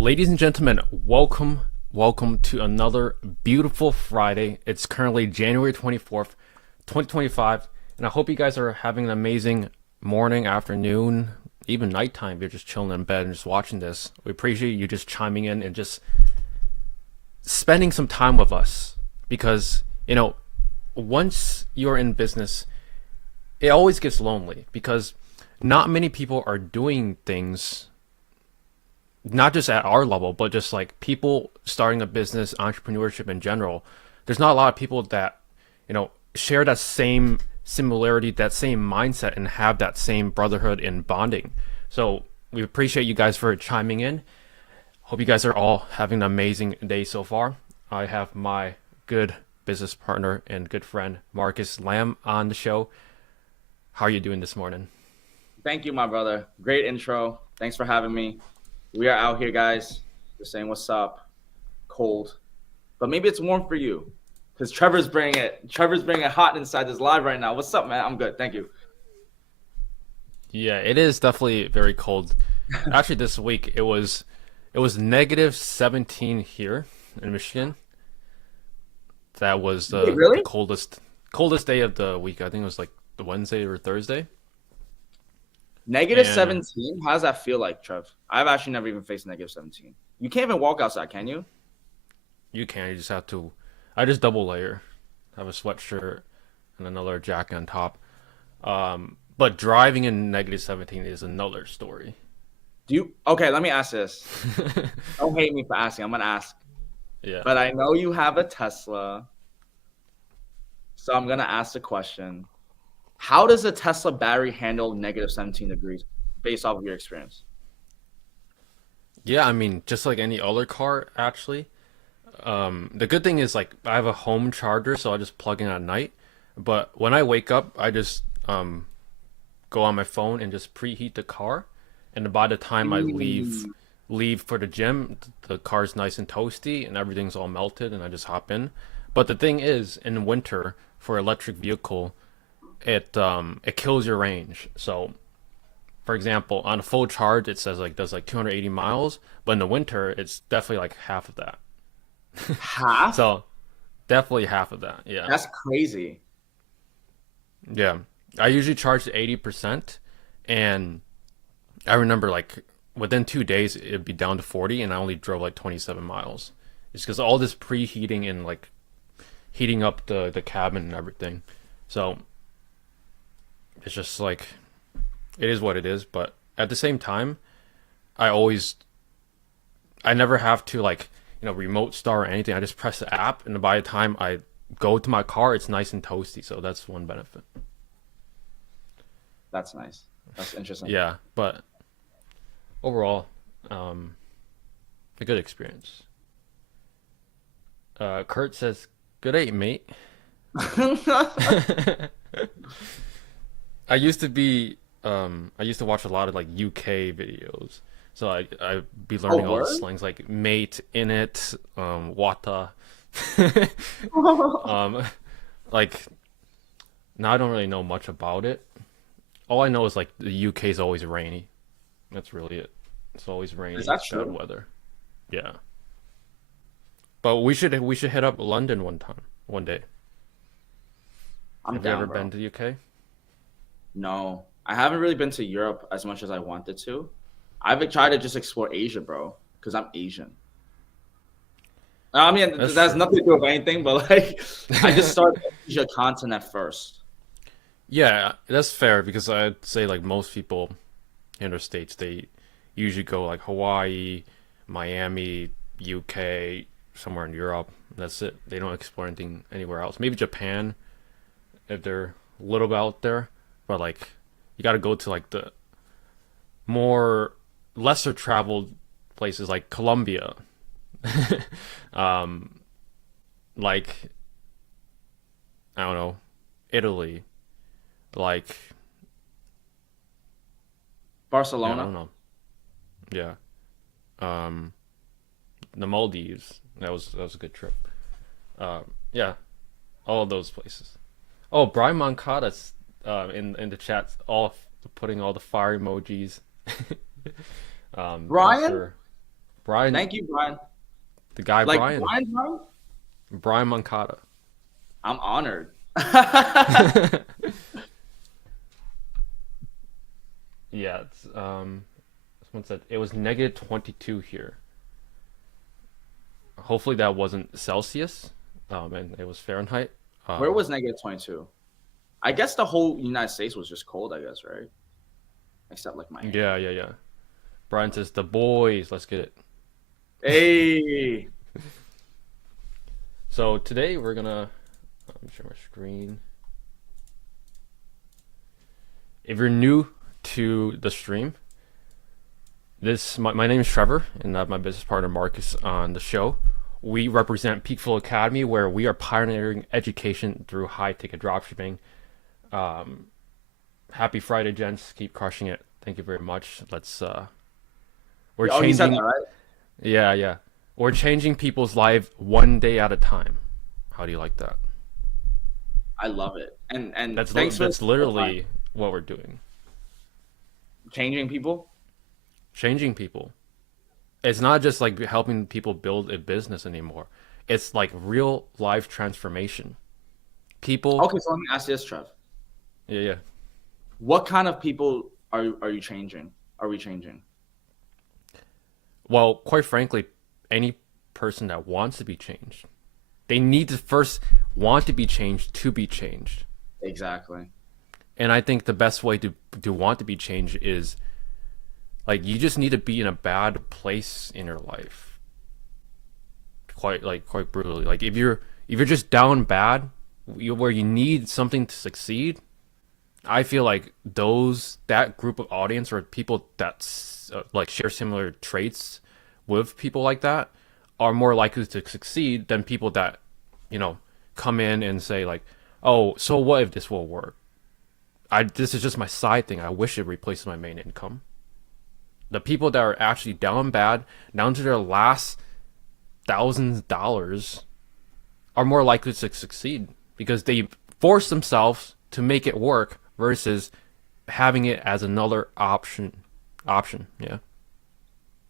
Ladies and gentlemen, welcome to another beautiful Friday. It's currently January 24th, 2025, and I hope you guys are having an amazing morning, afternoon, even nighttime. If you're just chilling in bed and just watching this. We appreciate you just chiming in and just spending some time with us because, once you're in business, it always gets lonely because not many people are doing things not just at our level, but just like people starting a business, entrepreneurship in general. There's not a lot of people that, share that same similarity, that same mindset, and have that same brotherhood and bonding. So we appreciate you guys for chiming in. Hope you guys are all having an amazing day so far. I have my good business partner and good friend, Marcus Lamb, on the show. How are you doing this morning? Thank you, my brother. Great intro. Thanks for having me. We are out here, guys. Just saying what's up. Cold, but maybe it's warm for you, because Trevor's bringing it. Trevor's bringing it hot inside this live right now. What's up, man? I'm good. Thank you. Yeah, it is definitely very cold. Actually, this week it was negative 17 here in Michigan. That was Wait, the really? coldest day of the week. I think it was like the Wednesday or Thursday. Negative And 17. How does that feel like, Trev? I've actually never even faced negative 17. You can't even walk outside, can you? you just have to. I just double layer, have a sweatshirt and another jacket on top. But driving in negative 17 is another story. Do you? Okay, let me ask this. Don't hate me for asking. I'm gonna ask, Yeah. but I know you have a Tesla, so I'm gonna ask the question. How does a Tesla battery handle negative 17 degrees based off of your experience? Yeah, I mean, just like any other car, actually. The good thing is like I have a home charger, so I just plug in at night. But when I wake up, I just go on my phone and just preheat the car, and by the time I leave Mm, leave for the gym, the car's nice and toasty and everything's all melted, and I just hop in. But the thing is, in winter for electric vehicle, it kills your range. So for example, on a full charge, it says like does like 280 miles, but in the winter, it's definitely like half of that. half? So definitely half of that. Yeah. That's crazy. Yeah. I usually charge to 80%. And I remember like within 2 days, it'd be down to 40. And I only drove like 27 miles. It's because all this preheating and like heating up the cabin and everything. So it's just like, it is what it is. But at the same time, I always, I never have to like, remote start or anything. I just press the app. And by the time I go to my car, it's nice and toasty. So that's one benefit. That's nice. That's interesting. Yeah, but overall, a good experience. Kurt says, "Good day, mate." I used to watch a lot of like UK videos, so I be Oh, learning all the word? slangs like mate, in it, wata. um, like now I don't really know much about it. All I know is like the UK is always rainy. That's really it. It's always Is rainy, that bad true? weather. Yeah. But we should hit up London one day. I'm Have you ever down, been bro. to the UK? No, I haven't really been to Europe as much as I wanted to. I've tried to just explore Asia, bro, because I'm Asian. I mean, That's that has true. nothing to do with anything, but like, I just started the Asia continent first. Yeah, that's fair because I'd say like most people in the States, they usually go like Hawaii, Miami, UK, somewhere in Europe. That's it. They don't explore anything anywhere else. Maybe Japan if they're a little bit out there, but like you got to go to like the more lesser traveled places like Colombia, um, like I don't know, Italy, like yeah, I Barcelona. don't know, yeah, um, the Maldives. That was a good trip. Yeah, all of those places. Oh, Brian Moncada's in the chat, putting all the fire emojis. Not Brian? sure. Brian, Thank you, Brian. the guy Like Brian, Brian? Brian Moncada. I'm honored. Yeah, it's someone said it was -22 here. Hopefully that wasn't Celsius, and it was Fahrenheit. Where was -22? I guess the whole United States was just cold, I guess, right? Except like Miami. Yeah. Brian says the boys, let's get it. Hey. So today we're gonna share my screen. If you're new to the stream, my name is Trevor, and I have my business partner Marcus on the show. We represent PeakFlow Academy, where we are pioneering education through high-ticket dropshipping. Happy Friday, gents! Keep crushing it. Thank you very much. We're Oh, you said changing. that, right? Yeah. We're changing people's life one day at a time. How do you like that? I love it. And That's literally what we're doing. changing people. Changing people. It's not just like helping people build a business anymore. It's like real life transformation. People. Okay, so let me ask you this, Trev. Yeah. What kind of people are you changing? Are we changing? Well, quite frankly, any person that wants to be changed, they need to first want to be changed to be changed. Exactly. And I think the best way to want to be changed is like you just need to be in a bad place in your life. Quite brutally. Like if you're just down bad, where you need something to succeed, I feel like that group of audience or people that like share similar traits with people like that are more likely to succeed than people that come in and say like, oh, so what if this will work? This is just my side thing. I wish it replaces my main income. The people that are actually down bad, down to their last $1,000, are more likely to succeed because they force themselves to make it work versus having it as another option. Yeah.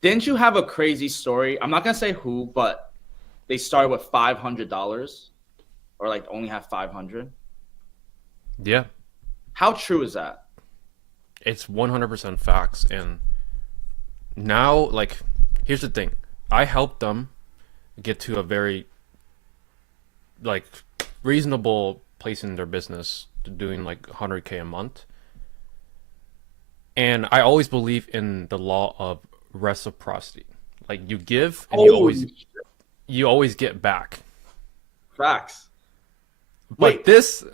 Didn't you have a crazy story? I'm not gonna say who, but they started with $500 or like only have 500. Yeah. How true is that? It's 100% facts. And now, like, here's the thing. I helped them get to a very, like, reasonable place in their business, doing like 100K a month. And I always believe in the law of reciprocity. Like, you give and you always get back. Facts. But Wait. this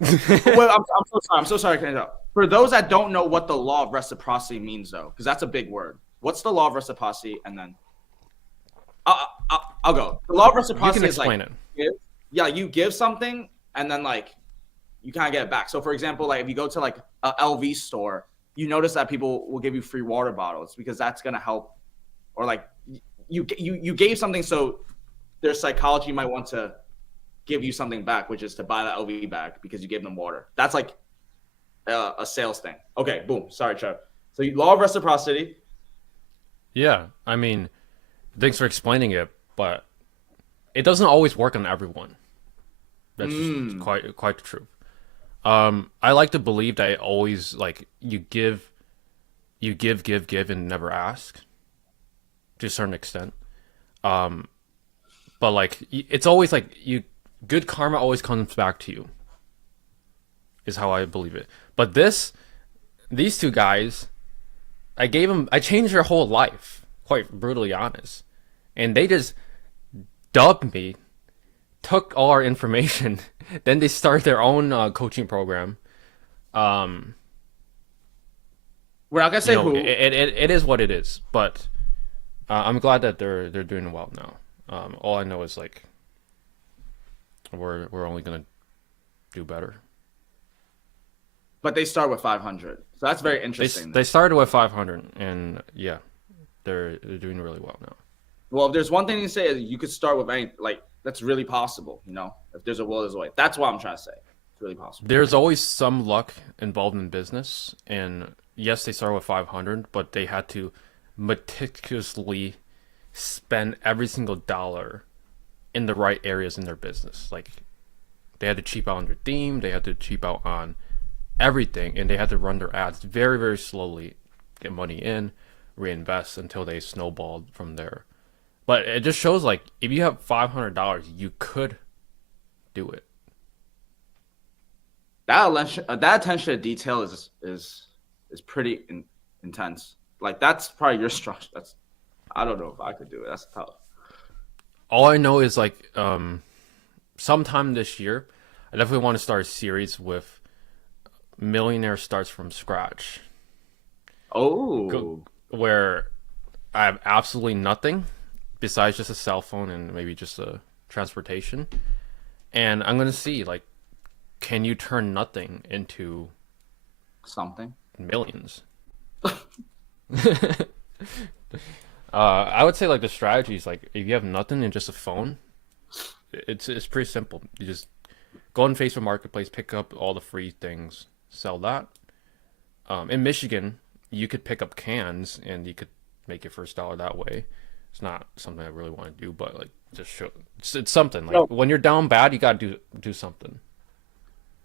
Well, I'm so sorry. I'm so sorry. For those that don't know what the law of reciprocity means, though, because that's a big word. What's the law of reciprocity? And then I'll go. The law of reciprocity is like, you give something and then like you kind of get it back. So, for example, like if you go to like a LV store, you notice that people will give you free water bottles because that's gonna help. Or like you gave something, so their psychology might want to give you something back, which is to buy that LV bag because you gave them water. That's like a sales thing. Okay, boom. Sorry, Trev. So law of reciprocity. Yeah, I mean, thanks for explaining it, but it doesn't always work on everyone. That's just quite the truth. I like to believe that it always like you give, and never ask to a certain extent. But like it's always like good karma always comes back to you. Is how I believe it. But these two guys, I changed their whole life, quite brutally honest. And they just dubbed me, took all our information, then they started their own coaching program. We're not gonna say who. It is what it is, but I'm glad that they're doing well now. All I know is like we're only gonna do better. But they start with 500, so that's very interesting. They started with 500, and yeah, they're doing really well now. Well, if there's one thing to say, is you could start with any that's really possible. If there's a will, there's a way. That's what I'm trying to say. It's really possible. There's always some luck involved in business, and yes, they started with 500, but they had to meticulously spend every single dollar in the right areas in their business. Like they had to cheap out on their theme, they had to cheap out on everything, and they had to run their ads very, very slowly, get money in, reinvest until they snowballed from there. But it just shows like if you have $500, you could do it. That attention to detail is pretty intense. Like that's probably your structure. That's I don't know if I could do it. That's tough. All I know is like sometime this year, I definitely want to start a series with millionaire starts from scratch. Oh, Where I have absolutely nothing besides just a cell phone and maybe just a transportation. And I'm gonna see like, can you turn nothing into something. millions? I would say like the strategy is like if you have nothing and just a phone, it's pretty simple. You just go on Facebook Marketplace, pick up all the free things, sell that. In Michigan, you could pick up cans and you could make your first dollar that way. It's not something I really want to do, but like just show it's something. Like No, when you're down bad, you gotta do something.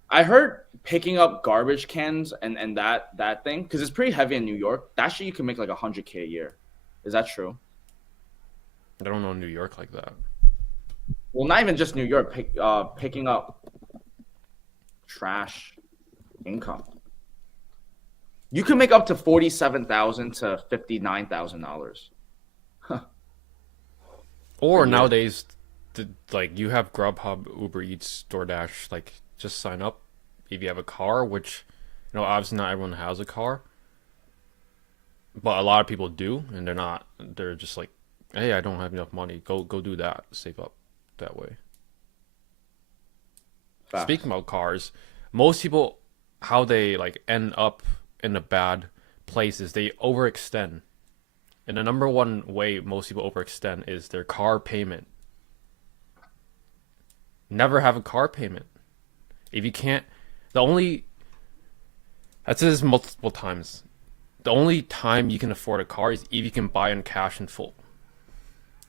I heard picking up garbage cans and that thing because it's pretty heavy in New York. That shit you can make like 100K a year. Is that true? I don't know New York like that. Well, not even just New York. Picking up trash income. You can make up to $47,000 to $59,000. Or Yeah. nowadays, like you have Grubhub, Uber Eats, DoorDash. Like just sign up if you have a car, which obviously not everyone has a car, but a lot of people do, and they're not. They're just like, hey, I don't have enough money. Go do that. Save up that way. Facts. Speaking about cars, most people how they like end up in a bad place is they overextend. And the number one way most people overextend is their car payment. Never have a car payment. If you can't, the only, I've said this multiple times, the only time you can afford a car is if you can buy in cash in full.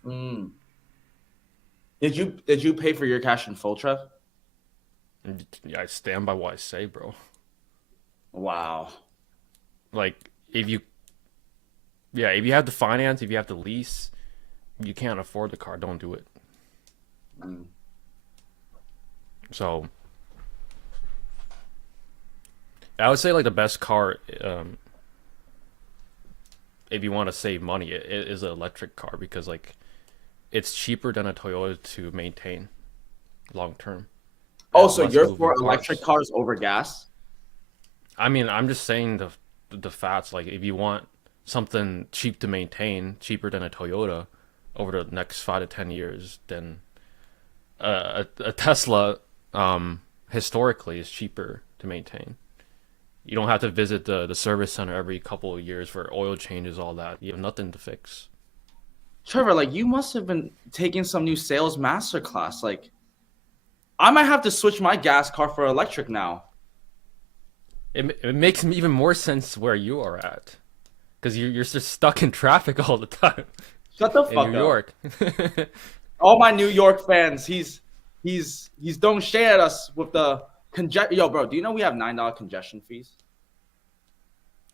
Mm. Did you pay for your cash in full, Trev? And I stand by what I say, bro. Wow. Like, if you have the finance, if you have the lease, you can't afford the car, don't do it. Mm. So, I would say like the best car, if you want to save money, it is an electric car because like it's cheaper than a Toyota to maintain long term. It Oh, has so less you're moving for electric parts. cars over gas? I mean, I'm just saying the facts. Like, if you want something cheap to maintain, cheaper than a Toyota over the next 5 to 10 years, then a Tesla, historically, is cheaper to maintain. You don't have to visit the service center every couple of years for oil changes, all that. You have nothing to fix. Trevor, like you must have been taking some new sales masterclass. Like I might have to switch my gas car for electric now. It makes even more sense where you are at, because you're just stuck in traffic all the time Shut the in fuck New up. York. All my New York fans, he's don't share us with the Yo, bro, do you know we have $9 congestion fees?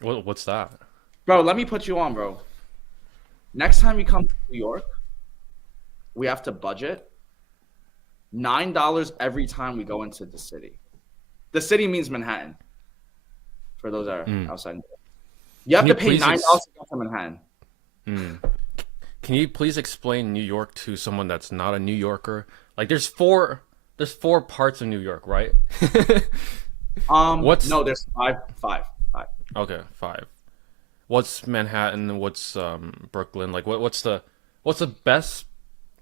What's that? Bro, let me put you on, bro. Next time you come to New York, we have to budget $9 every time we go into the city. The city means Manhattan. For those that are outside. You have Can to you pay please $9 to go to Manhattan. Can you please explain New York to someone that's not a New Yorker? Like, there's four parts of New York, right? What's No, there's five. okay? Five. What's Manhattan? What's Brooklyn? Like, what's the best?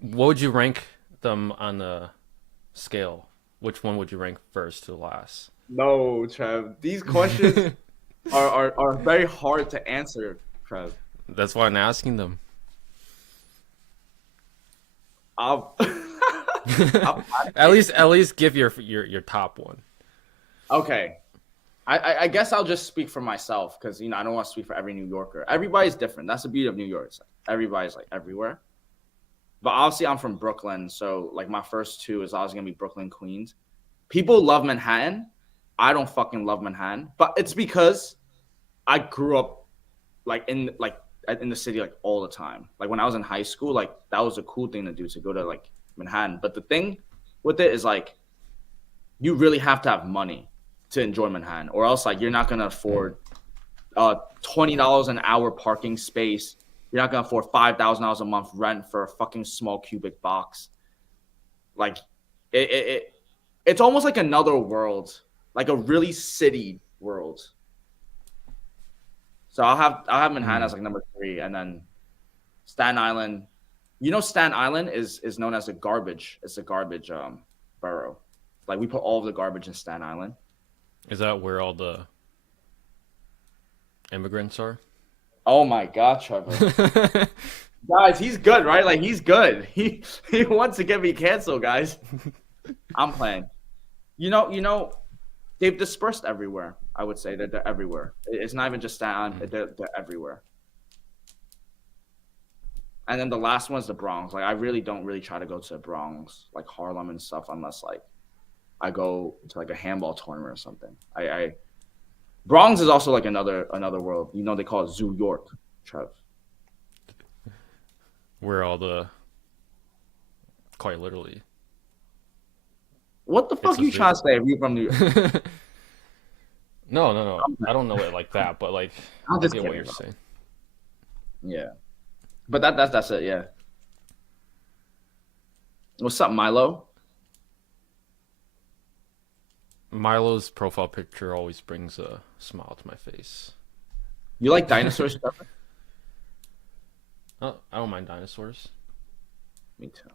What would you rank them on the scale? Which one would you rank first to last? No, Trev. These questions are very hard to answer, Trev. That's why I'm asking them. I'll, At least give your top one. okay. I guess I'll just speak for myself because I don't want to speak for every New Yorker. Everybody's different. That's the beauty of New York. It's like everybody's like everywhere. But obviously, I'm from Brooklyn, so like my first two is always gonna be Brooklyn, Queens. People love Manhattan. I don't fucking love Manhattan, but it's because I grew up in the city like all the time. Like when I was in high school, like that was a cool thing to do to go to like Manhattan. But the thing with it is like you really have to have money to enjoy Manhattan, or else like you're not gonna afford $20 an hour parking space. You're not gonna afford $5,000 a month rent for a fucking small cubic box. Like it's almost like another world, like a really city world. So I'll have Manhattan as like number 3, and then Staten Island. You know, Staten Island is known as a garbage. It's a garbage borough. Like we put all of the garbage in Staten Island. Is that where all the immigrants are? Oh my God, Trevor. Guys, he's good, right? Like he's good. He wants to get me canceled, guys. I'm playing. You know, they've dispersed everywhere. I would say that they're everywhere. It's not even just Staten Island. They're everywhere. And then the last one's the Bronx. Like I really don't try to go to the Bronx, like Harlem and stuff, unless like I go to like a handball tournament or something. I Bronx is also like another world. You know, they call it Zoo York, Trev. Where all the quite literally. What the fuck It's a you zoo. trying to say if you from New York? No. I don't know it like that, but like I'm I just get what kidding, you're bro. saying. Yeah. But that's it, yeah. What's up, Milo? Milo's profile picture always brings a smile to my face. You like dinosaurs, Trevor? Oh, I don't mind dinosaurs. Me too.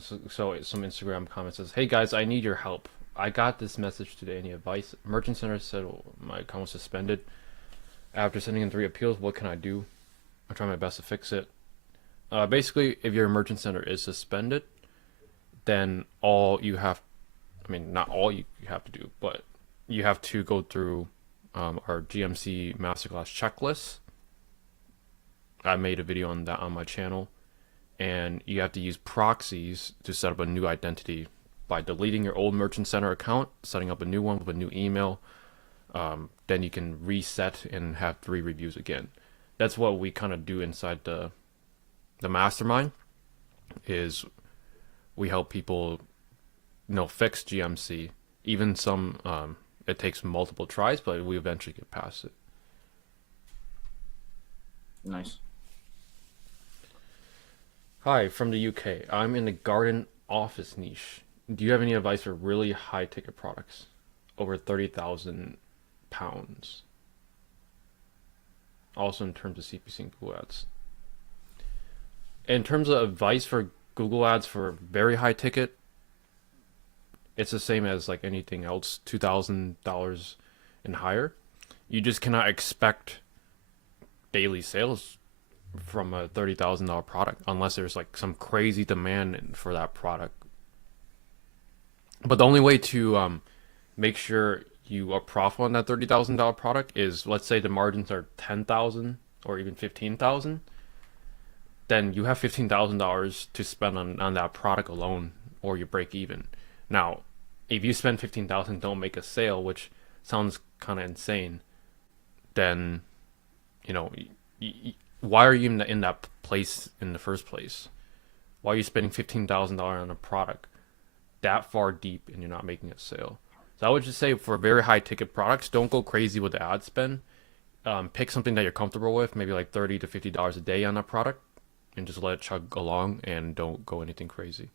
So some Instagram comment says, "Hey guys, I need your help. I got this message today. Any advice? Merchant Center said my account was suspended after sending in 3 appeals. What can I do? I'm trying my best to fix it. Basically, if your Merchant Center is suspended, then all you have, I mean, not all you have to do, but you have to go through our GMC Masterclass checklist. I made a video on that on my channel, and you have to use proxies to set up a new identity by deleting your old Merchant Center account, setting up a new one with a new email. Then you can reset and have 3 reviews again. That's what we kind of do inside the mastermind. Is we help people, fix GMC. Even some, it takes multiple tries, but we eventually get past it. Nice. Hi, from the UK. I'm in the garden office niche. Do you have any advice for really high ticket products? Over 30,000 pounds. Also in terms of CPC and Google Ads. In terms of advice for Google Ads for very high ticket, it's the same as like anything else, $2,000 and higher. You just cannot expect daily sales from a $30,000 product unless there's like some crazy demand for that product. But the only way to make sure you are profitable on that $30,000 product is, let's say the margins are 10,000 or even 15,000, then you have $15,000 to spend on that product alone, or you break even. Now, if you spend 15,000, don't make a sale, which sounds kind of insane, then why are you in that place in the first place? Why are you spending $15,000 on a product that far deep and you're not making a sale? So I would just say for very high ticket products, don't go crazy with the ad spend. Pick something that you're comfortable with, maybe like $30 to $50 a day on that product, and just let it chug along and don't go anything crazy.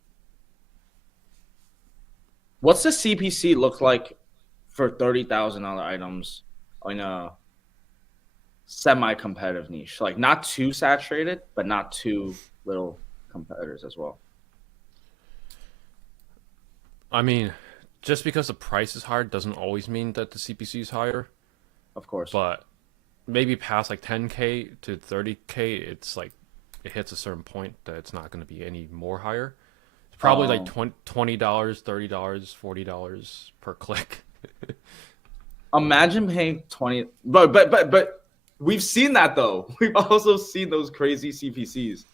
What's the CPC look like for $30,000 items in a semi-competitive niche? Like not too saturated, but not too little competitors as well. I mean, just because the price is higher doesn't always mean that the CPC is higher. Of course. But maybe past like 10K to 30K, it's like it hits a certain point that it's not going to be any more higher. It's probably like $20, $30, $40 per click. Imagine paying 20, but We've seen that though. We've also seen those crazy CPCs.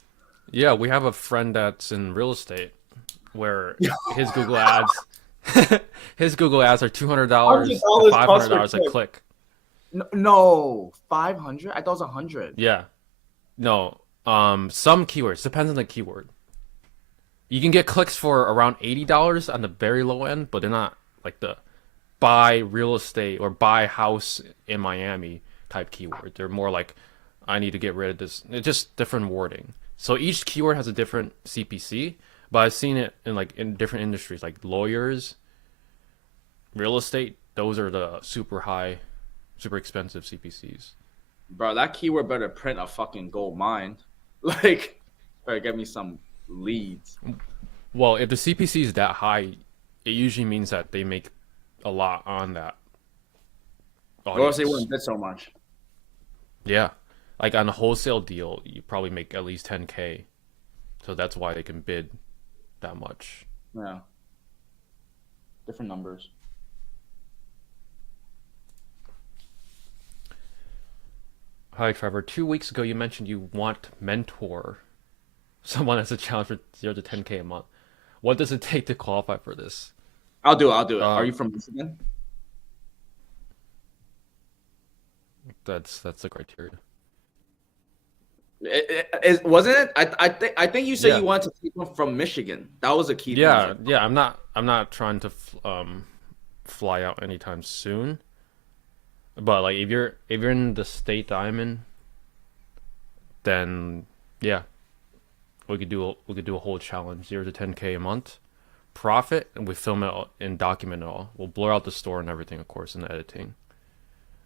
Yeah, we have a friend that's in real estate where his Google ads his Google ads are hundred $200 to dollars five hundred cost per dollars a click. click. No, 500. I thought it was 100. Yeah. No. Some keywords depends on the keyword. You can get clicks for around $80 on the very low end, but they're not like the buy real estate or buy house in Miami type keyword. They're more like I need to get rid of this. It's just different wording. So each keyword has a different CPC, but I've seen it in like in different industries like lawyers, real estate, those are the super high, super expensive CPCs. Bro, that keyword better print a fucking gold mine. Like, better get me some leads. Well, if the CPC is that high, it usually means that they make a lot on that Or else they audience. wouldn't bid so much. Yeah. Like on a wholesale deal, you probably make at least 10K. So that's why they can bid that much. Yeah. Different numbers. Hi, Trevor. 2 weeks ago, you mentioned you want to mentor someone as a challenge for 0 to 10K a month. What does it take to qualify for this? I'll do it. I'll do it. Are Uh, you from Michigan? that's the criteria. Wasn't it? I think you said Yeah. you wanted to take one from Michigan. That was a key thing. Yeah, yeah. I'm not trying to fly out anytime soon. But like if you're in the state that I'm in, then yeah, we could do a whole challenge 0 to 10K a month profit, and we film it and document it all. We'll blur out the store and everything, of course, in the editing.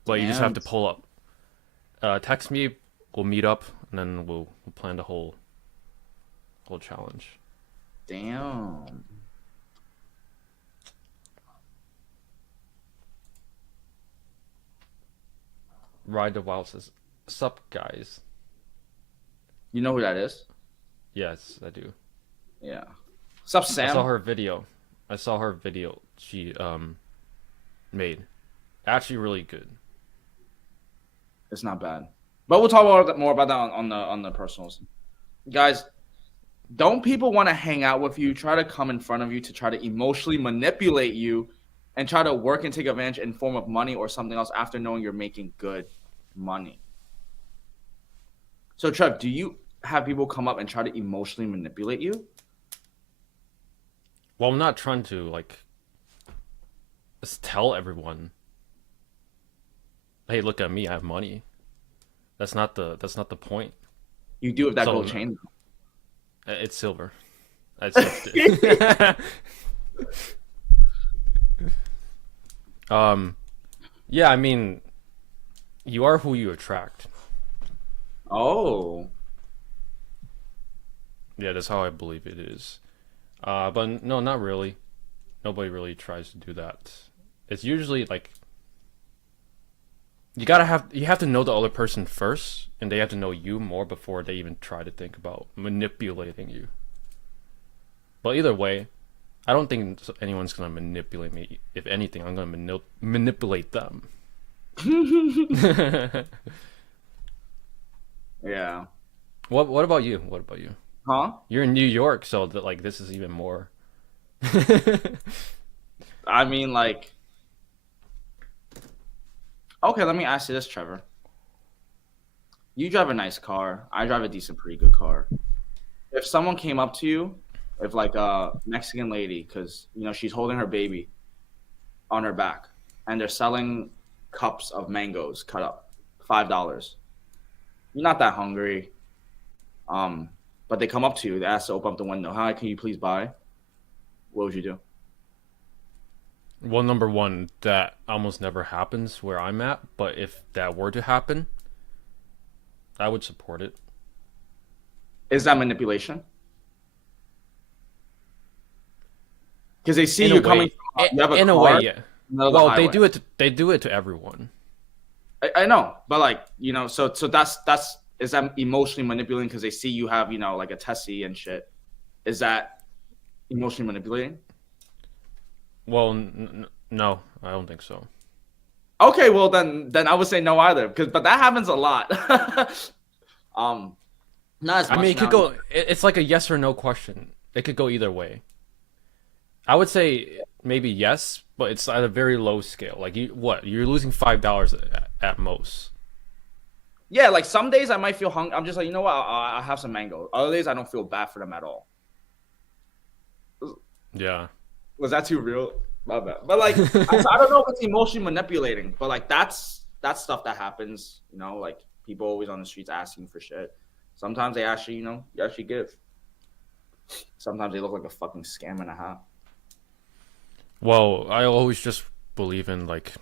But you just have Damn. to pull up. Text me. We'll meet up, and then we'll plan the whole challenge. Damn. Ride the Wild says, "Sup, guys?" You know who that is? Yes, I do. Yeah. What's up, I saw Sam? her video. I saw her video she made. Actually, really good. It's not bad. But we'll talk more about that on the personals. Guys, don't people want to hang out with you, try to come in front of you to try to emotionally manipulate you and try to work and take advantage in form of money or something else after knowing you're making good money? So, Trev, do you have people come up and try to emotionally manipulate you? Well, I'm not trying to like just tell everyone, "Hey, look at me, I have money." That's not the point. You do with that So gold chain. it's silver. I switched it. um, yeah, I mean, you are who you attract. Oh, Yeah, that's how I believe it is. But no, not really. Nobody really tries to do that. It's usually like you have to know the other person first, and they have to know you more before they even try to think about manipulating you. But either way, I don't think anyone's gonna manipulate me. If anything, I'm gonna manipulate them. yeah. What about you? What about you? Huh? You're in New York, so that like this is even more. I mean, like, okay, let me ask you this, Trevor. You drive a nice car. I drive a decent, pretty good car. If someone came up to you, if like a Mexican lady, because she's holding her baby on her back, and they're selling cups of mangoes cut up, $5. You're not that hungry, but they come up to you, they ask to open up the window. Hi, can you please buy? What would you do? Well, number one, that almost never happens where I'm at, but if that were to happen, I would support it. Is that manipulation? Because they see In a you coming way, from, you have a in a car, way, yeah. middle of the Well, they highway. do it. They do it to everyone. I know, but like so that's is that emotionally manipulating because they see you have like a Tessie and shit? Is that emotionally manipulating? Well, no, I don't think so. Okay, well then I would say no either, but that happens a lot. um, not as I mean, much it could now. go. It's like a yes or no question. It could go either way. I would say maybe yes, but it's at a very low scale. Like you're losing $5 at most. Yeah, like some days I might feel hungry. I'm just like, you know what? I'll have some mango. Other days I don't feel bad for them at all. Yeah. Was that too real? My bad. But like, I don't know if it's emotionally manipulating, but like that's stuff that happens. You know, like people always on the streets asking for shit. Sometimes they actually, you actually give. Sometimes they look like a fucking scam and a half. Well, I always just believe in like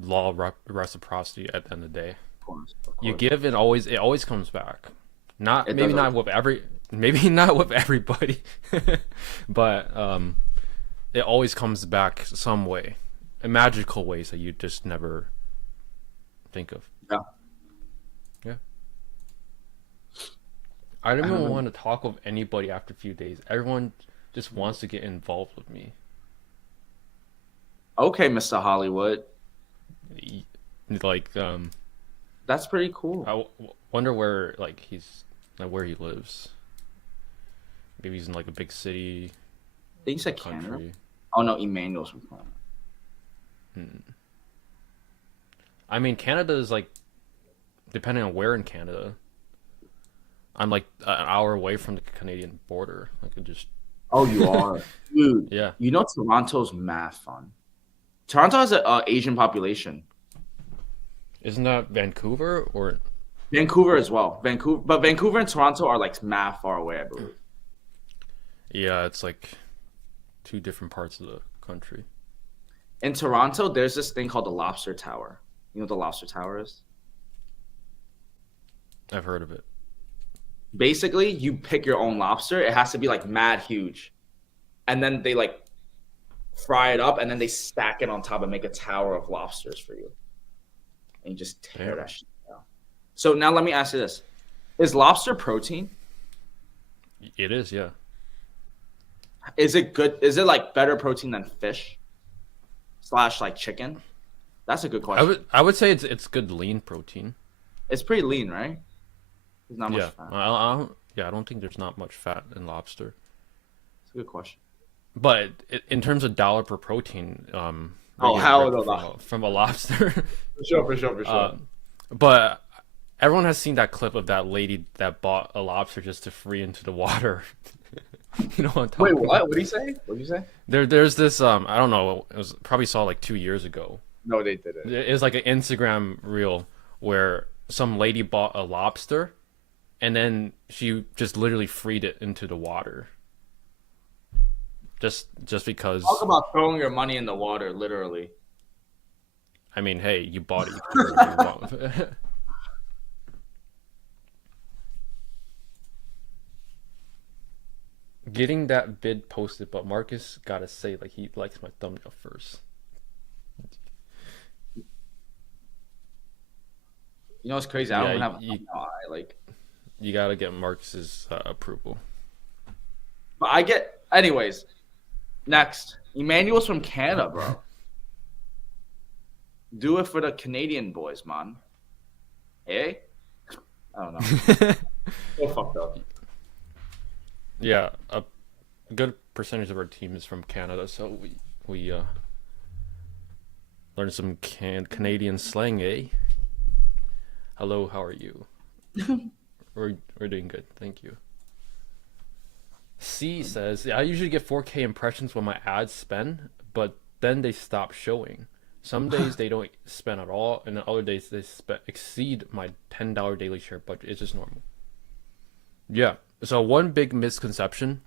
law of reciprocity at the end of the day. Of course, of You course. give and it always comes back. Not It maybe does. not with maybe not with everybody, but it always comes back some way, in magical ways that you just never think of. Yeah. Yeah. I don't I don't even know. want to talk with anybody after a few days. Everyone just wants to get involved with me. Okay, Mr. Hollywood. Like, That's pretty cool. wonder where like where he lives. Maybe he's in like a big city, I think you said Canada. country. Oh no, Emmanuel's from Canada. I mean, Canada is like, depending on where in Canada. I'm like an hour away from the Canadian border. I could just, Oh, you are, dude. yeah. You know Toronto's mad fun. Toronto has an Asian population. Isn't that Vancouver or? Vancouver as well. Vancouver and Toronto are like mad far away, I believe. Yeah, it's like two different parts of the country. In Toronto, there's this thing called the Lobster Tower. You know what the Lobster Tower is? I've heard of it. Basically, you pick your own lobster. It has to be like mad huge. And then they like fry it up and then they stack it on top and make a tower of lobsters for you. And you just tear Damn. that shit down. So now let me ask you this. Is lobster protein? It is, yeah. Is it good? Is it like better protein than fish / like chicken? That's a good question. I would say it's good lean protein. It's pretty lean, right? There's not much Yeah, fat. I don't think there's not much fat in lobster. It's a good question. But in terms of dollar per protein, Oh, you hell rip no. from a lobster. For sure. But everyone has seen that clip of that lady that bought a lobster just to free into the water. You know what I'm talking Wait, about? what? What did he say? What did you say? There's this I don't know, it was probably saw like 2 years ago. No, they didn't. It was like an Instagram reel where some lady bought a lobster and then she just literally freed it into the water. Just because, Talk about throwing your money in the water, literally. I mean, hey, you bought it. You can do whatever you want with it. Getting that vid posted, but Marcus gotta say like he likes my thumbnail first. You know what's crazy? I don't Yeah, even have a you- thumbnail. You gotta get Marcus's approval. But I get. Anyways, next, Emmanuel's from Canada, bro. Do it for the Canadian boys, man. Hey, I don't know. So fucked up. Yeah, a good percentage of our team is from Canada, so we learned some Canadian slang, eh? Hello, how are you? We're doing good, thank you. C says, I usually get 4K impressions when my ads spend, but then they stop showing. Some days they don't spend at all, and then other days they exceed my $10 daily share budget. It's just normal. Yeah. So one big misconception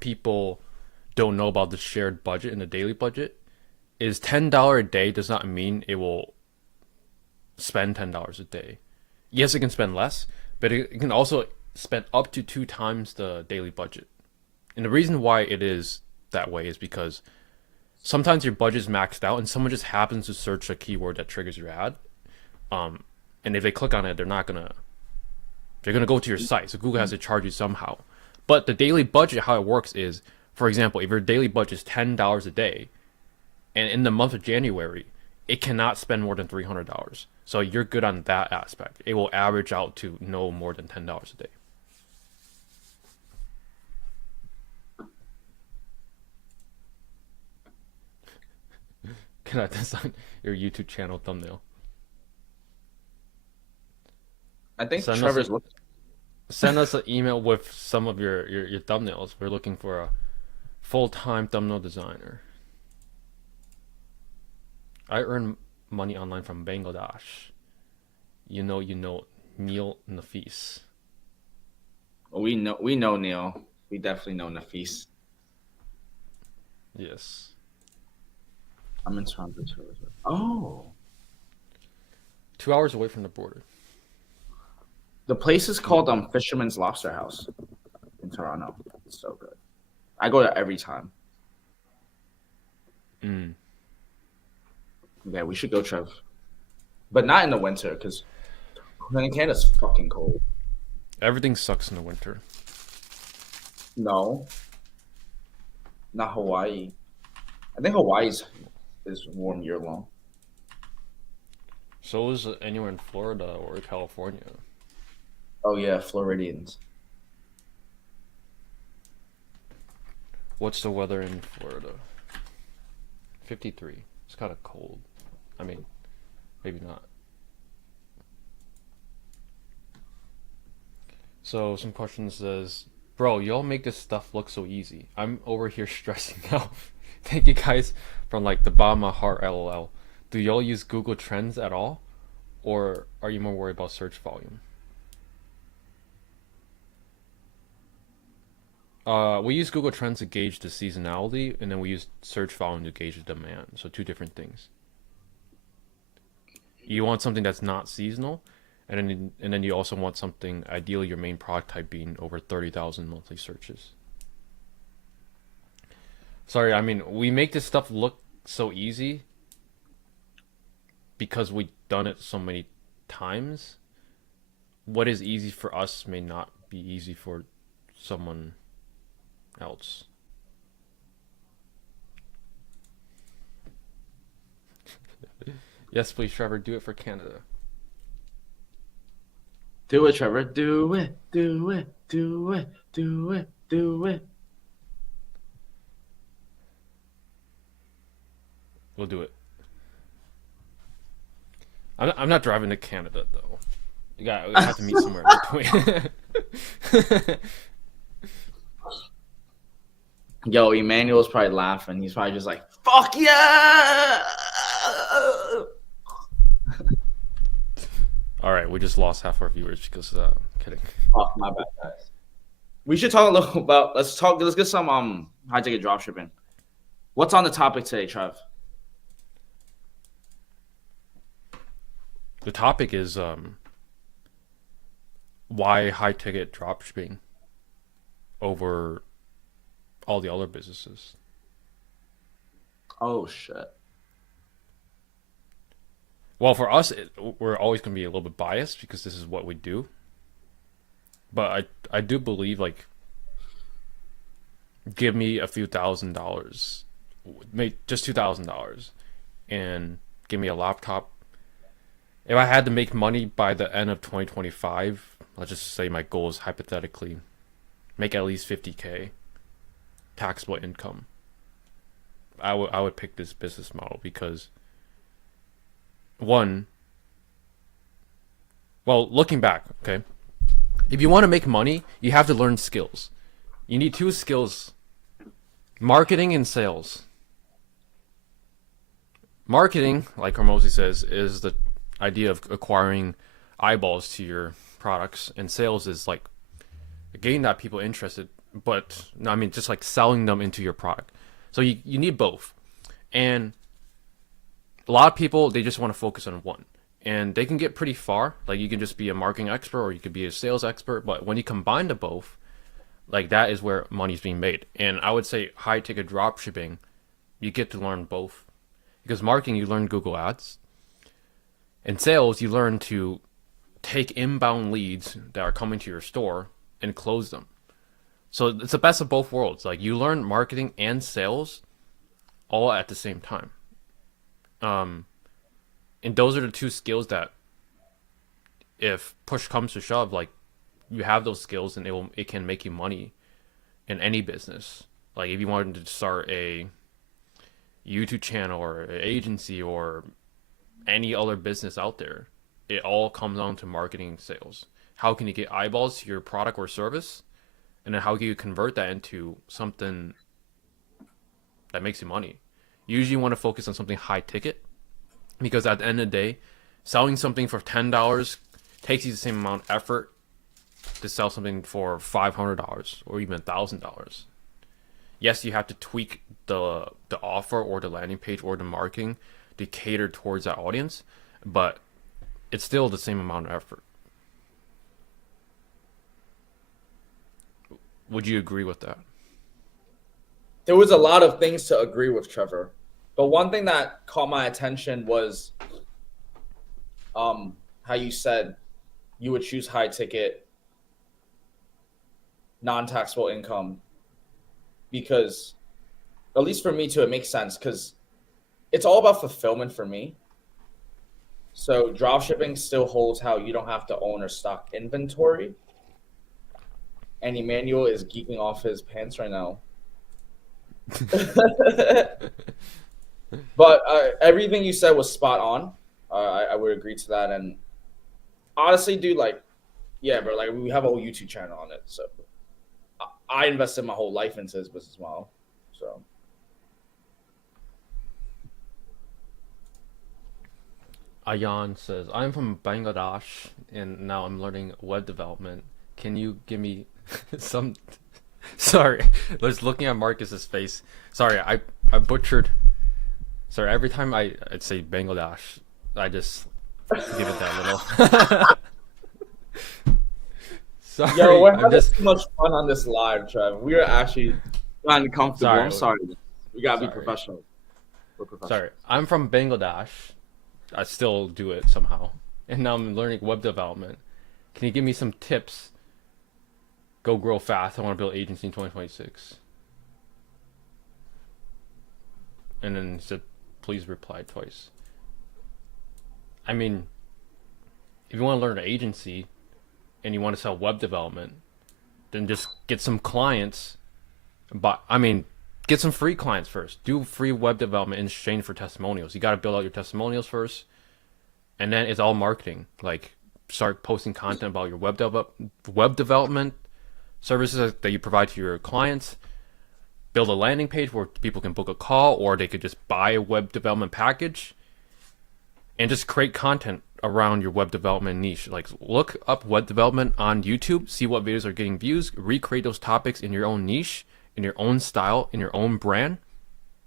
people don't know about the shared budget and the daily budget is $10 a day does not mean it will spend $10 a day. Yes, it can spend less, but it can also spend up to 2 times the daily budget. And the reason why it is that way is because sometimes your budget is maxed out and someone just happens to search a keyword that triggers your ad. And if they click on it, they're gonna go to your site. So Google has to charge you somehow. But the daily budget, how it works is, for example, if your daily budget is $10 a day, and in the month of January, it cannot spend more than $300. So you're good on that aspect. It will average out to no more than $10 a day. Can I design your YouTube channel thumbnail? I think Send us Trevor's a, send us an email with some of your thumbnails. We're looking for a full-time thumbnail designer. I earn money online from Bangladesh. You know, Neil Nafis. We know Neil. We definitely know Nafis. Yes. I'm in Toronto too. Oh, 2 hours away from the border. the place is called Fisherman's Lobster House in Toronto. It's so good. I go there every time. Mm. Yeah, we should go, Trev. But not in the winter, because in Canada's fucking cold. Everything sucks in the winter. No, not Hawaii. I think Hawaii is warm year long. So is anywhere in Florida or California. Oh yeah, Floridians. What's the weather in Florida? 53. It's kind of cold. I mean, maybe not. So some questions says, bro, y'all make this stuff look so easy. I'm over here stressing out. Thank you guys from like the bottom of my heart, LOL. Do y'all use Google Trends at all? Or are you more worried about search volume? We use Google Trends to gauge the seasonality, and then we use search volume to gauge the demand. So two different things. You want something that's not seasonal, and then you also want something, ideally your main product type being over 30,000 monthly searches. Sorry, I mean, we make this stuff look so easy because we've done it so many times. What is easy for us may not be easy for someone else. Yes, please, Trevor, do it for Canada. Do it, Trevor. Do it. Do it. Do it. Do it. Do it. We'll do it. I'm not driving to Canada though. We have to meet somewhere in between. Yo, Emmanuel's probably laughing. He's probably just like, "Fuck yeah!" All right, we just lost half our viewers because kidding. Oh, my bad, guys. We should talk a little about. Let's get some high ticket dropshipping. What's on the topic today, Trev? The topic is why high ticket dropshipping over all the other businesses. Oh shit. Well, for us, we're always going to be a little bit biased because this is what we do. But I do believe, like, give me a few $1,000s, make just $2,000, and give me a laptop. If I had to make money by the end of 2025, let's just say my goal is hypothetically make at least 50K taxable income. I would pick this business model because one, well, looking back, okay, if you want to make money, you have to learn skills. You need two skills: marketing and sales. Marketing, like Hormozy says, is the idea of acquiring eyeballs to your products, and sales is like getting that people interested, but no, I mean just like selling them into your product. So you need both. And a lot of people, they just want to focus on one, and they can get pretty far. Like, you can just be a marketing expert or you could be a sales expert, but when you combine the both, like, that is where money's being made. And I would say high ticket drop shipping, you get to learn both, because marketing, you learn Google Ads. In sales, you learn to take inbound leads that are coming to your store and close them. So it's the best of both worlds. Like, you learn marketing and sales all at the same time. Um, and those are the two skills that, if push comes to shove, like you have those skills and it can make you money in any business. Like if you wanted to start a YouTube channel or an agency or any other business out there, it all comes down to marketing and sales. How can you get eyeballs to your product or service? And then how can you convert that into something that makes you money? You usually want to focus on something high ticket because at the end of the day, selling something for $10 takes you the same amount of effort to sell something for $500 or even $1,000. Yes, you have to tweak the offer or the landing page or the marketing to cater towards that audience, but it's still the same amount of effort. Would you agree with that? There was a lot of things to agree with, Trevor, but one thing that caught my attention was how you said you would choose high ticket, non-taxable income because, at least for me too, it makes sense because it's all about fulfillment for me. So dropshipping still holds how you don't have to own or stock inventory. And Emmanuel is geeking off his pants right now. But everything you said was spot on. I would agree to that. And honestly, dude, like, yeah, bro, like we have a whole YouTube channel on it. So I invested my whole life into this business model. So Ayan says, I'm from Bangladesh and now I'm learning web development. Can you give me some? Sorry, I was looking at Marcus's face. Sorry, I butchered. Sorry, every time I'd say Bangladesh, I just give it that little. Sorry, yo, we're I'm having just too much fun on this live, Trev. We are actually uncomfortable. sorry. I'm sorry. We gotta be Sorry. professional. We're professional. Sorry, I'm from Bangladesh. I still do it somehow, and now I'm learning web development. Can you give me some tips? Go grow fast. I want to build agency in 2026. And then he said, please reply twice. I mean, if you want to learn an agency and you want to sell web development, then just get some clients. But I mean, get some free clients first. Do free web development in exchange for testimonials. You got to build out your testimonials first, and then it's all marketing. Like, start posting content about your web development services that you provide to your clients. Build a landing page where people can book a call, or they could just buy a web development package, and just create content around your web development niche. Like, look up web development on YouTube, see what videos are getting views, recreate those topics in your own niche, in your own style, in your own brand,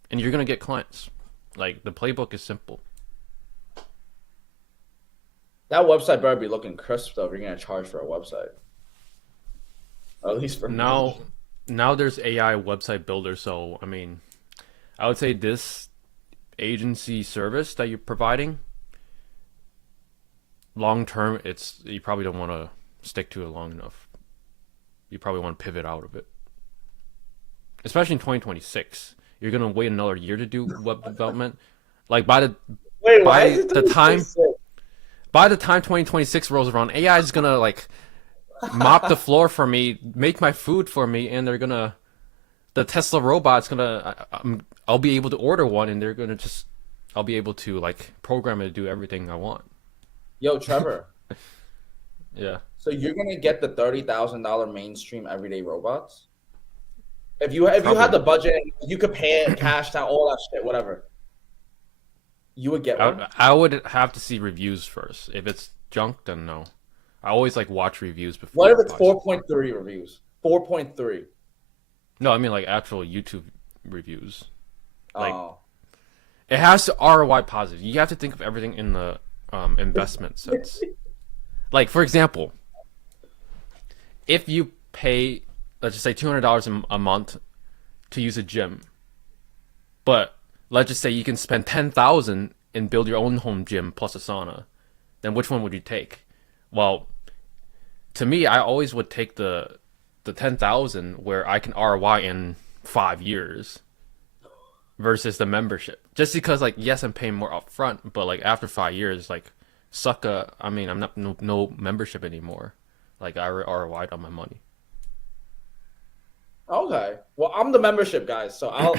and you're gonna get clients. Like, the playbook is simple. That website better be looking crisp though if you're gonna charge for a website. At least for Now, me. now there's AI website builder, so I mean, I would say this agency service that you're providing, long term, it's you probably don't want to stick to it long enough. You probably want to pivot out of it, especially in 2026. You're gonna wait another year to do web development. Like Wait, why by is it the time 2026? by the time 2026 rolls around, AI is gonna like mop the floor for me, make my food for me, and the Tesla robot's gonna I'll be able to order one, and they're gonna just I'll be able to like program it to do everything I want. Yo, Trevor. Yeah. So you're gonna get the $30,000 mainstream everyday robots? If you had the budget, you could pay it, cash down, all that shit, whatever. You would get one. I would have to see reviews first. If it's junk, then no. I always like watch reviews before. What if it's I buy 4.3 reviews? 4.3. No, I mean like actual YouTube reviews. Like Oh. it has to ROI positive. You have to think of everything in the investment sense. Like, for example, if you pay, let's just say $200 a month to use a gym, but let's just say you can spend 10,000 and build your own home gym plus a sauna, then which one would you take? Well, to me, I always would take the 10,000 where I can ROI in 5 years. versus the membership. Just because like yes, I'm paying more upfront, but like after 5 years, like sucka. I mean, I'm not no membership anymore. Like I ROI'd on my money. Okay. Well, I'm the membership guy, so I'll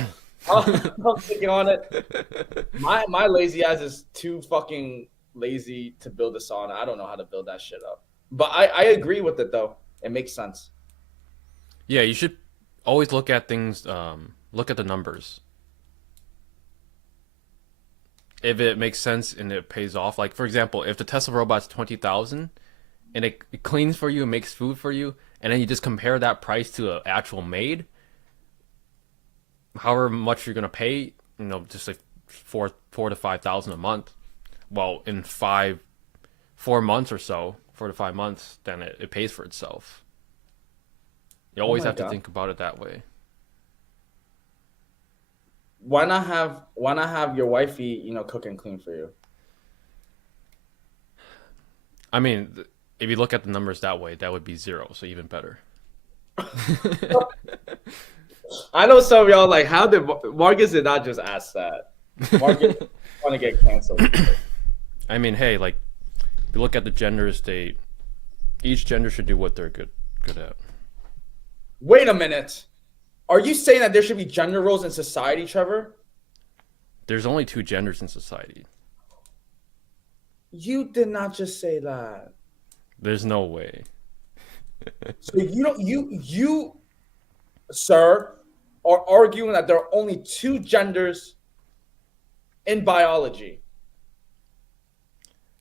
take you on it. My lazy ass is too fucking lazy to build a sauna. I don't know how to build that shit up. But I agree with it though. It makes sense. Yeah, you should always look at things. Look at the numbers. If it makes sense and it pays off, like for example, if the Tesla robot's 20,000 and it cleans for you and makes food for you, and then you just compare that price to an actual maid, however much you're gonna pay, just like four to 5,000 a month. Well, in 4 months or so, 4 to 5 months, then it pays for itself. You Oh always my have to god. think about it that way. Why not have your wifey, cook and clean for you? I mean, if you look at the numbers that way, that would be zero, so even better. I know some of y'all like how did Marcus did not just ask that. Marcus want to get canceled. I mean, hey, like if you look at the genders, each gender should do what they're good at. Wait a minute. Are you saying that there should be gender roles in society, Trevor? There's only two genders in society. You did not just say that. There's no way. So you don't you sir are arguing that there are only two genders in biology.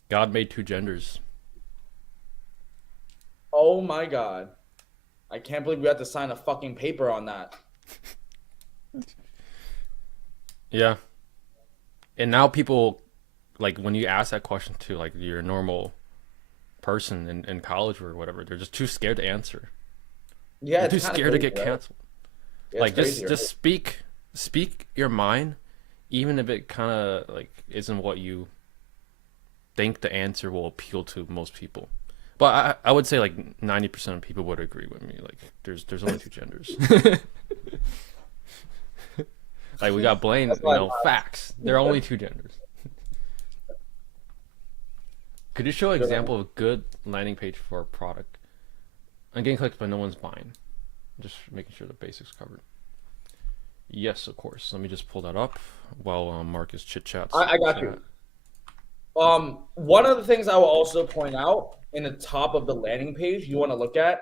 God made two genders. Oh my god. I can't believe we had to sign a fucking paper on that. Yeah. And now people, like when you ask that question to like your normal person in college or whatever, they're just too scared to answer. Yeah, They're too it's kind of scared to crazy, get right? canceled. Yeah, it's Like crazy, just right? speak your mind, even if it kind of like isn't what you think the answer will appeal to most people. But I would say like 90% of people would agree with me. Like there's only two genders. Like we got Blaine, That's why facts. There are only two genders. Could you show an example of a good landing page for a product? I'm getting clicks, but no one's buying. Just making sure the basics covered. Yes, of course. Let me just pull that up while Marcus chit chats. I got you. One of the things I will also point out in the top of the landing page you want to look at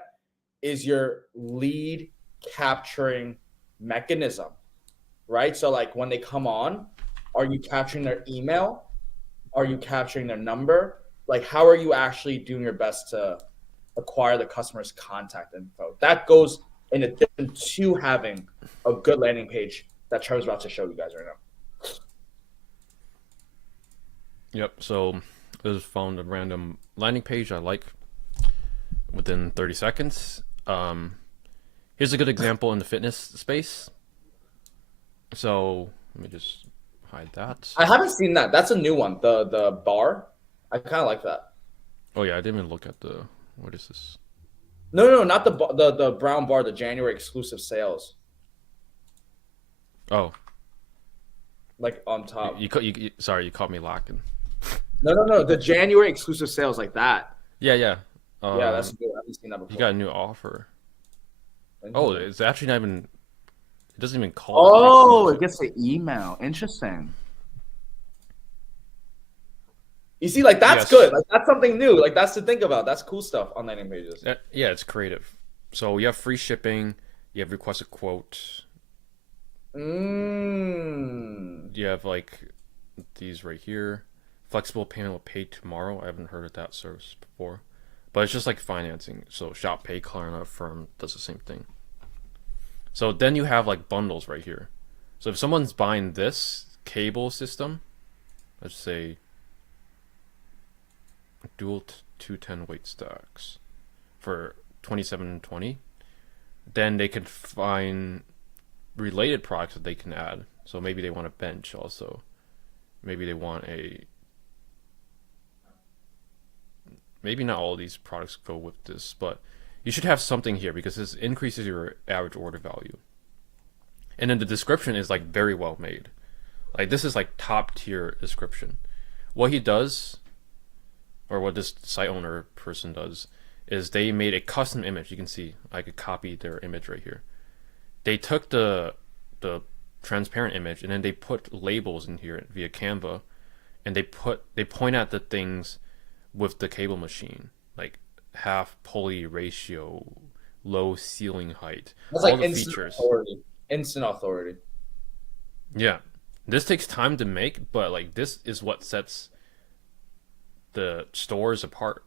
is your lead capturing mechanism, right? So like when they come on, are you capturing their email? Are you capturing their number? Like how are you actually doing your best to acquire the customer's contact info? That goes in addition to having a good landing page that Trevor's about to show you guys right now. Yep. So I just found a random landing page I like within 30 seconds. Here's a good example in the fitness space. So let me just hide that. I haven't seen that. That's a new one. The bar. I kind of like that. Oh yeah, I didn't even look at the. What is this? No, not the brown bar. The January exclusive sales, Oh, like on top. sorry, you caught me lacking. No. The January exclusive sales like that. Yeah, yeah. Yeah, that's good. I haven't seen that before. You got a new offer. Oh, it's actually not even. It doesn't even call. Oh, it gets the email. Interesting. You see, like that's Yes. good. Like that's something new. Like that's to think about. That's cool stuff on landing pages. Yeah, it's creative. So you have free shipping. You have request a quote. Mm. You have like these right here. Flexible payment will pay tomorrow. I haven't heard of that service before, but it's just like financing. So Shop Pay, Klarna, Affirm does the same thing. So then you have like bundles right here. So if someone's buying this cable system, let's say dual 210 weight stacks for $27.20, then they can find related products that they can add. So maybe they want a bench also. Maybe they want maybe not all of these products go with this, but you should have something here because this increases your average order value. And then the description is like very well made. Like this is like top tier description. What he does, or what this site owner person does, is they made a custom image. You can see I could copy their image right here. They took the transparent image and then they put labels in here via Canva, and they point at the things with the cable machine, like half pulley ratio, low ceiling height, That's all like the instant features. authority. Instant authority. Yeah, this takes time to make, but like this is what sets the stores apart.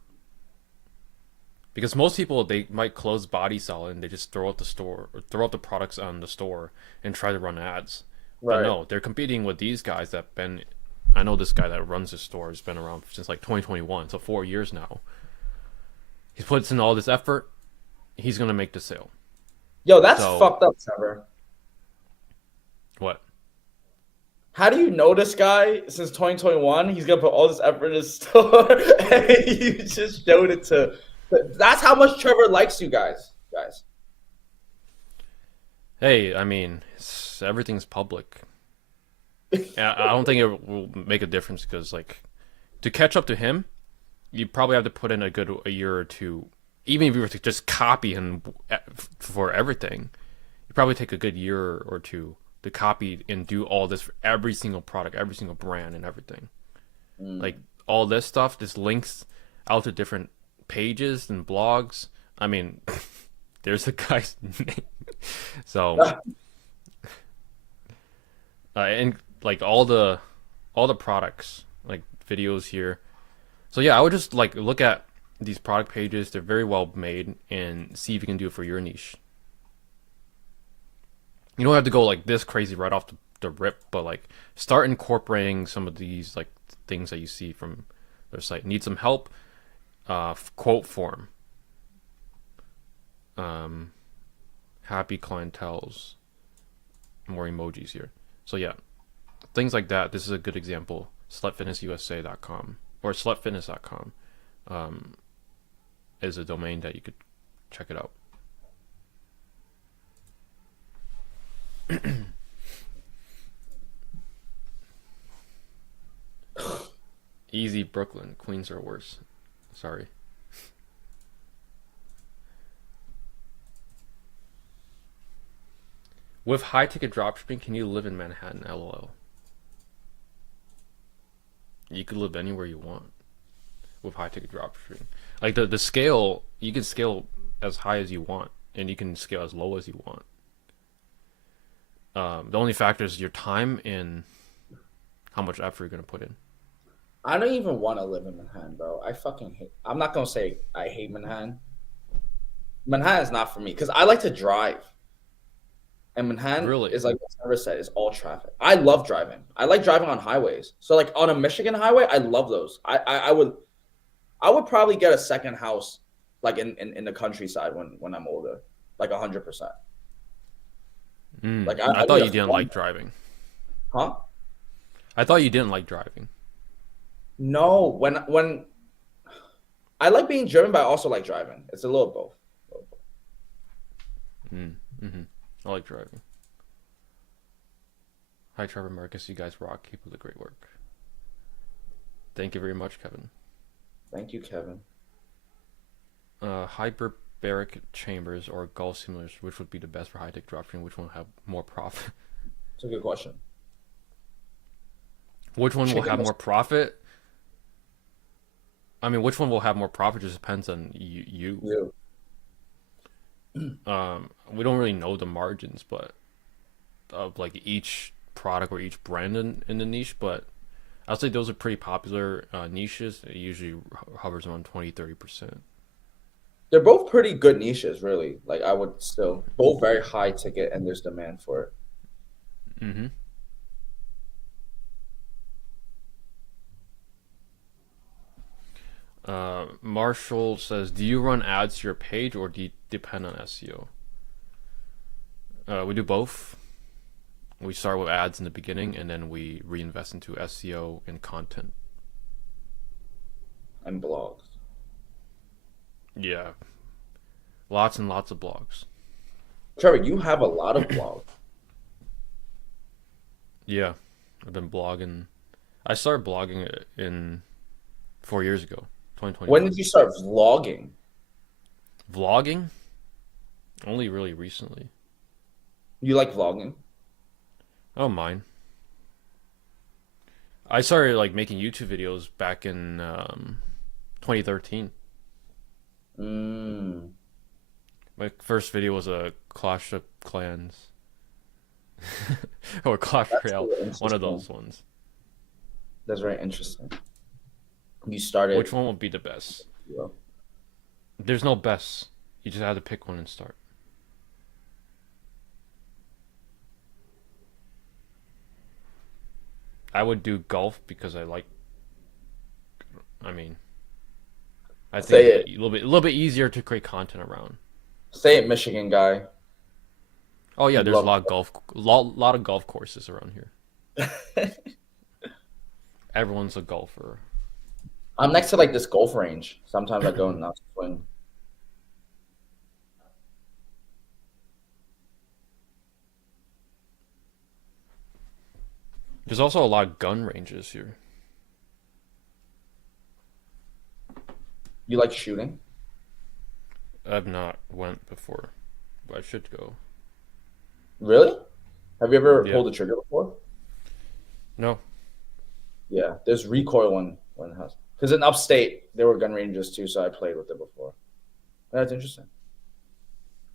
Because most people, they might close body solid and they just throw out the store or throw out the products on the store and try to run ads. But Right. no, they're competing with these guys that been. I know this guy that runs his store has been around since like 2021, so 4 years now. He puts in all this effort. He's gonna make the sale. Yo, that's So fucked up, Trevor. what? How do you know this guy since 2021? He's gonna put all this effort in his store, and you just showed it to. That's how much Trevor likes you guys. Hey, I mean, everything's public. I don't think it will make a difference because like to catch up to him, you probably have to put in a year or two. Even if you were to just copy him for everything, you probably take a good year or two to copy and do all this for every single product, every single brand, and everything. Like all this stuff, this links out to different pages and blogs. I mean, there's a guy's name. So, and like all the products, like videos here. So yeah, I would just like look at these product pages. They're very well made, and see if you can do it for your niche. You don't have to go like this crazy right off the rip, but like start incorporating some of these like things that you see from their site. Need some help? Quote form. Happy clientels. More emojis here. So yeah, things like that. This is a good example. Slutfitnessusa.com or slutfitness.com is a domain that you could check it out. Easy Brooklyn. Queens are worse. Sorry. With high ticket dropshipping, can you live in Manhattan? LOL. You could live anywhere you want with high ticket dropshipping. Like the scale, you can scale as high as you want, and you can scale as low as you want. The only factor is your time and how much effort you're gonna put in. I don't even want to live in Manhattan, bro. I fucking hate. I'm not gonna say I hate Manhattan. Manhattan is not for me because I like to drive, and Manhattan Really? is like what Trevor said, is all traffic. I love driving. I like driving on highways. So like on a Michigan highway, I love those. I would probably get a second house like in the countryside when I'm older, like 100%. Like I I thought need you a didn't farm. like driving. Huh? I thought you didn't like driving. No, when I like being driven, but I also like driving. It's a little both. I like driving. Hi, Trevor Marcus. You guys rock. Keep up the great work. Thank you very much, Kevin. Thank you, Kevin. Hyperbaric chambers or golf simulators, which would be the best for high tech dropshipping? Which one will have more profit? It's a good question. Which one will Chicken have was- more profit? I mean, which one will have more profit just depends on you. Yeah. We don't really know the margins, but of like each product or each brand in the niche, but I'll say those are pretty popular niches. It usually hovers around 20-30%. They're both pretty good niches, really. Like I would still both very high ticket, and there's demand for it. Mm-hmm. Marshall says, do you run ads to your page or do you depend on SEO? We do both. We start with ads in the beginning and then we reinvest into SEO and content. And blogs. Yeah. Lots and lots of blogs. Trevor, you have a lot of blogs. Yeah, I've been blogging. I started blogging in 4 years ago, When 2021. did you start vlogging? Vlogging only really recently. You like vlogging? I don't mind. I started like making YouTube videos back in 2013. Mm, My first video was a Clash of Clans or Clash that's Royale, really one of interesting. those ones. That's very interesting. You Which started. one would be the best? Well, There's no best. You just have to pick one and start. I would do golf because I like. I mean, I think say it's it. a little bit easier to create content around. Say it, Michigan guy. Oh yeah, You there's love. lot of golf courses around here. Everyone's a golfer. I'm next to like this golf range. Sometimes I go and not swing. There's also a lot of gun ranges here. You like shooting? I've not went before, but I should go. Really? Have you ever Yeah. pulled the trigger before? No. Yeah, there's recoil when it has. Because in upstate there were gun ranges too, so I played with it before. That's interesting.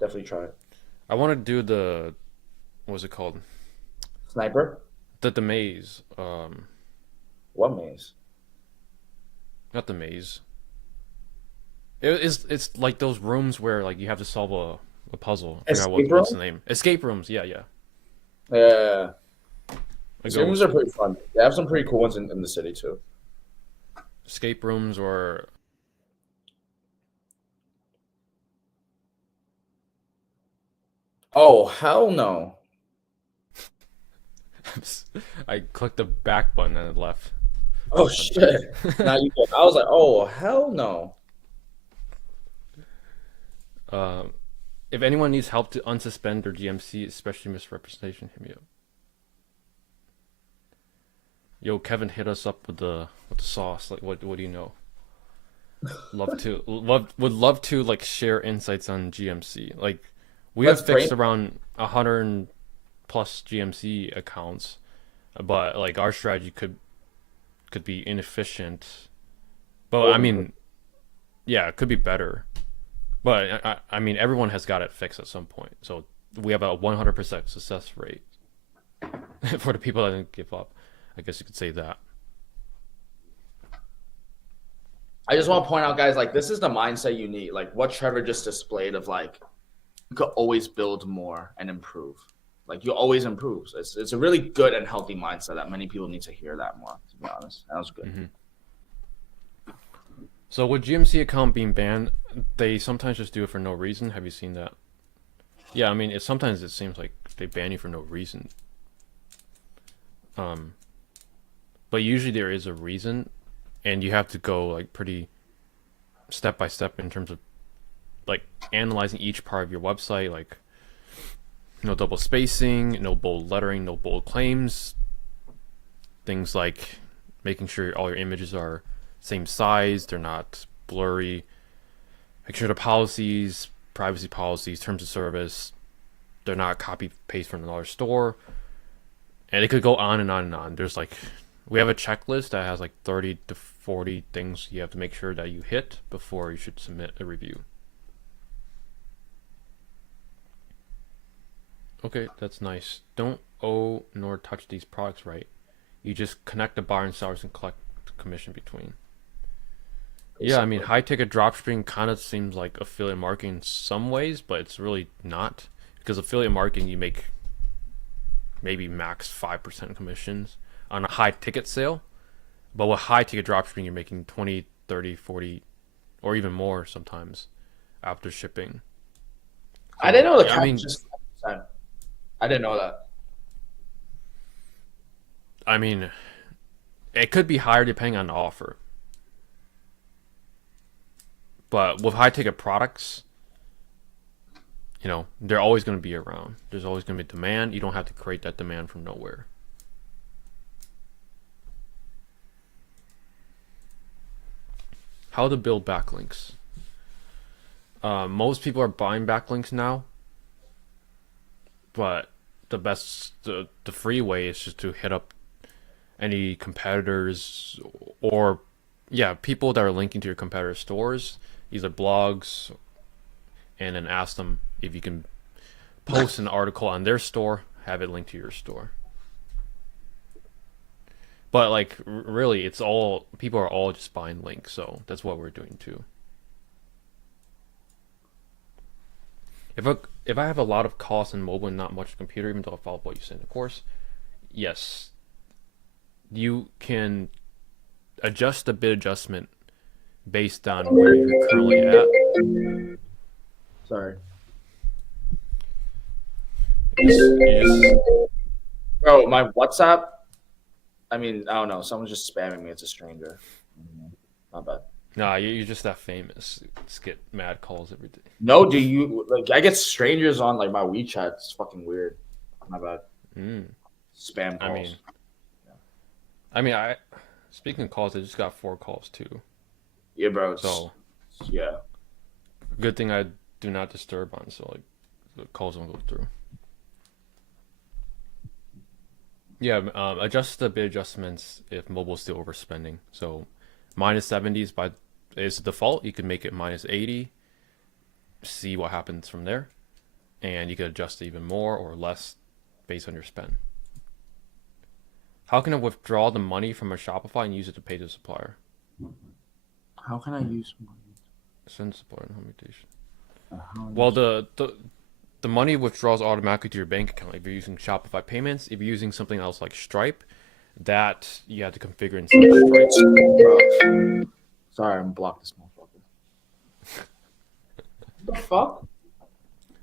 Definitely try it. I want to do the what's it called? Sniper? The maze. What maze? Not the maze. It's like those rooms where like you have to solve a puzzle. I forgot Escape what's room? the name. Escape rooms. Yeah, yeah. Yeah. I Escape go rooms are pretty fun. They have some pretty cool ones in the city too. escape rooms or Oh hell no! I clicked the back button and it left. Oh Left shit! unchecked. Now you go. I was like, oh hell no! Um, if anyone needs help to unsuspend their GMC, especially misrepresentation, hit me up. Yo, Kevin, hit us up with the sauce. Like, what do you know? Would love to like share insights on GMC. Like, we Let's have brain. fixed around 100 plus GMC accounts, but like our strategy could be inefficient. But I Always improve. mean, yeah, it could be better. But I mean, everyone has got it fixed at some point. So we have a 100% success rate for the people that didn't give up. I guess you could say that. I just want to point out, guys, like this is the mindset you need. Like what Trevor just displayed of like you could always build more and improve. Like you always improve. So it's a really good and healthy mindset that many people need to hear that more. To be honest, that was good. Hmm. So with GMC account being banned, they sometimes just do it for no reason. Have you seen that? Yeah, I mean, sometimes it seems like they ban you for no reason. Um, but usually there is a reason, and you have to go like pretty step by step in terms of like analyzing each part of your website, like no double spacing, no bold lettering, no bold claims, things like making sure all your images are same size, they're not blurry, make sure the policies, privacy policies, terms of service, they're not copy paste from another store, and it could go on and on and on. There's like we have a checklist that has like 30 to 40 things you have to make sure that you hit before you should submit a review. Okay, that's nice. Don't owe nor touch these products, right? You just connect the buyer and sellers and collect the commission between. Yeah, I mean, Basically. high ticket dropshipping kind of seems like affiliate marketing in some ways, but it's really not. Because affiliate marketing, you make maybe max 5% commissions on a high ticket sale. But with high ticket dropshipping, you're making 20, 30, 40, or even more sometimes after shipping. I didn't So, know the yeah, I cap was mean, just 5%. I didn't know that. I mean, it could be higher depending on the offer. But with high ticket products, they're always going to be around. There's always going to be demand. You don't have to create that demand from nowhere. how to build backlinks. Most people are buying backlinks now, but the free way is just to hit up any competitors or people that are linking to your competitor stores, either blogs, and then ask them if you can post an article on their store, have it linked to your store. But like really, it's all people are all just buying links, so that's what we're doing too. If I have a lot of costs in mobile and not much computer, even though I follow what you said in the course, yes, you can adjust the bid adjustment based on where you're currently at. Sorry. Bro, my WhatsApp. I mean, I don't know. Someone's just spamming me. It's a stranger. Not bad. Nah, you're just that famous. Just get mad calls every day. No, do you like? I get strangers on like my WeChat. It's fucking weird. My bad. Spam calls. I mean, speaking of calls, I just got 4 calls too. Yeah, bro. So yeah. Good thing I do not disturb on, so like the calls won't go through. Yeah, adjust the bid adjustments if mobile's still overspending. So -70 is the default. You can make it -80. See what happens from there, and you can adjust it even more or less based on your spend. How can I withdraw the money from a Shopify and use it to pay the supplier? How can I use money? Send supplier invitation. Well, the money withdraws automatically to your bank account if you're using Shopify payments. If you're using something else like Stripe, that you have to configure inside Stripe. Sorry, I'm blocked this motherfucker. What the fuck?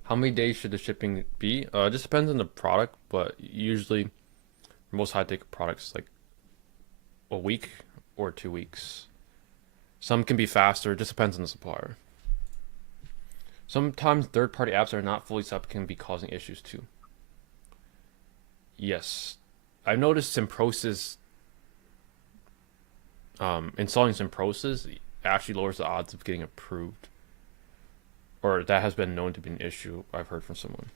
How many days should the shipping be? It just depends on the product, but usually most high-ticket products like a week or 2 weeks. Some can be faster. It just depends on the supplier. Sometimes third-party apps that are not fully set up can be causing issues too. Yes, I've noticed Simprosys. Installing Simprosys actually lowers the odds of getting approved, or that has been known to be an issue. I've heard from someone.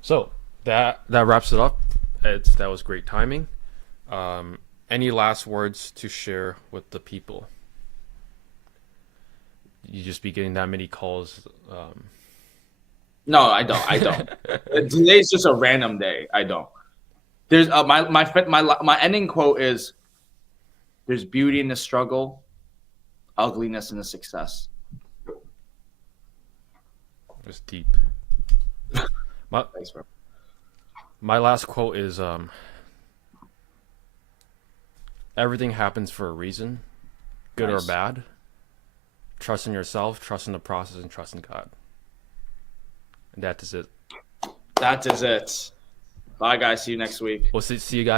So that wraps it up. That was great timing. Any last words to share with the people? You just be getting that many calls. No, I don't. Today's just a random day. I don't. There's my ending quote is, "There's beauty in the struggle, ugliness in the success." It's deep. Thanks, bro. My last quote is, everything happens for a reason, good or bad. Trust in yourself, trust in the process, and trust in God. And that is it. That is it. Bye, guys. See you next week. We'll see you guys.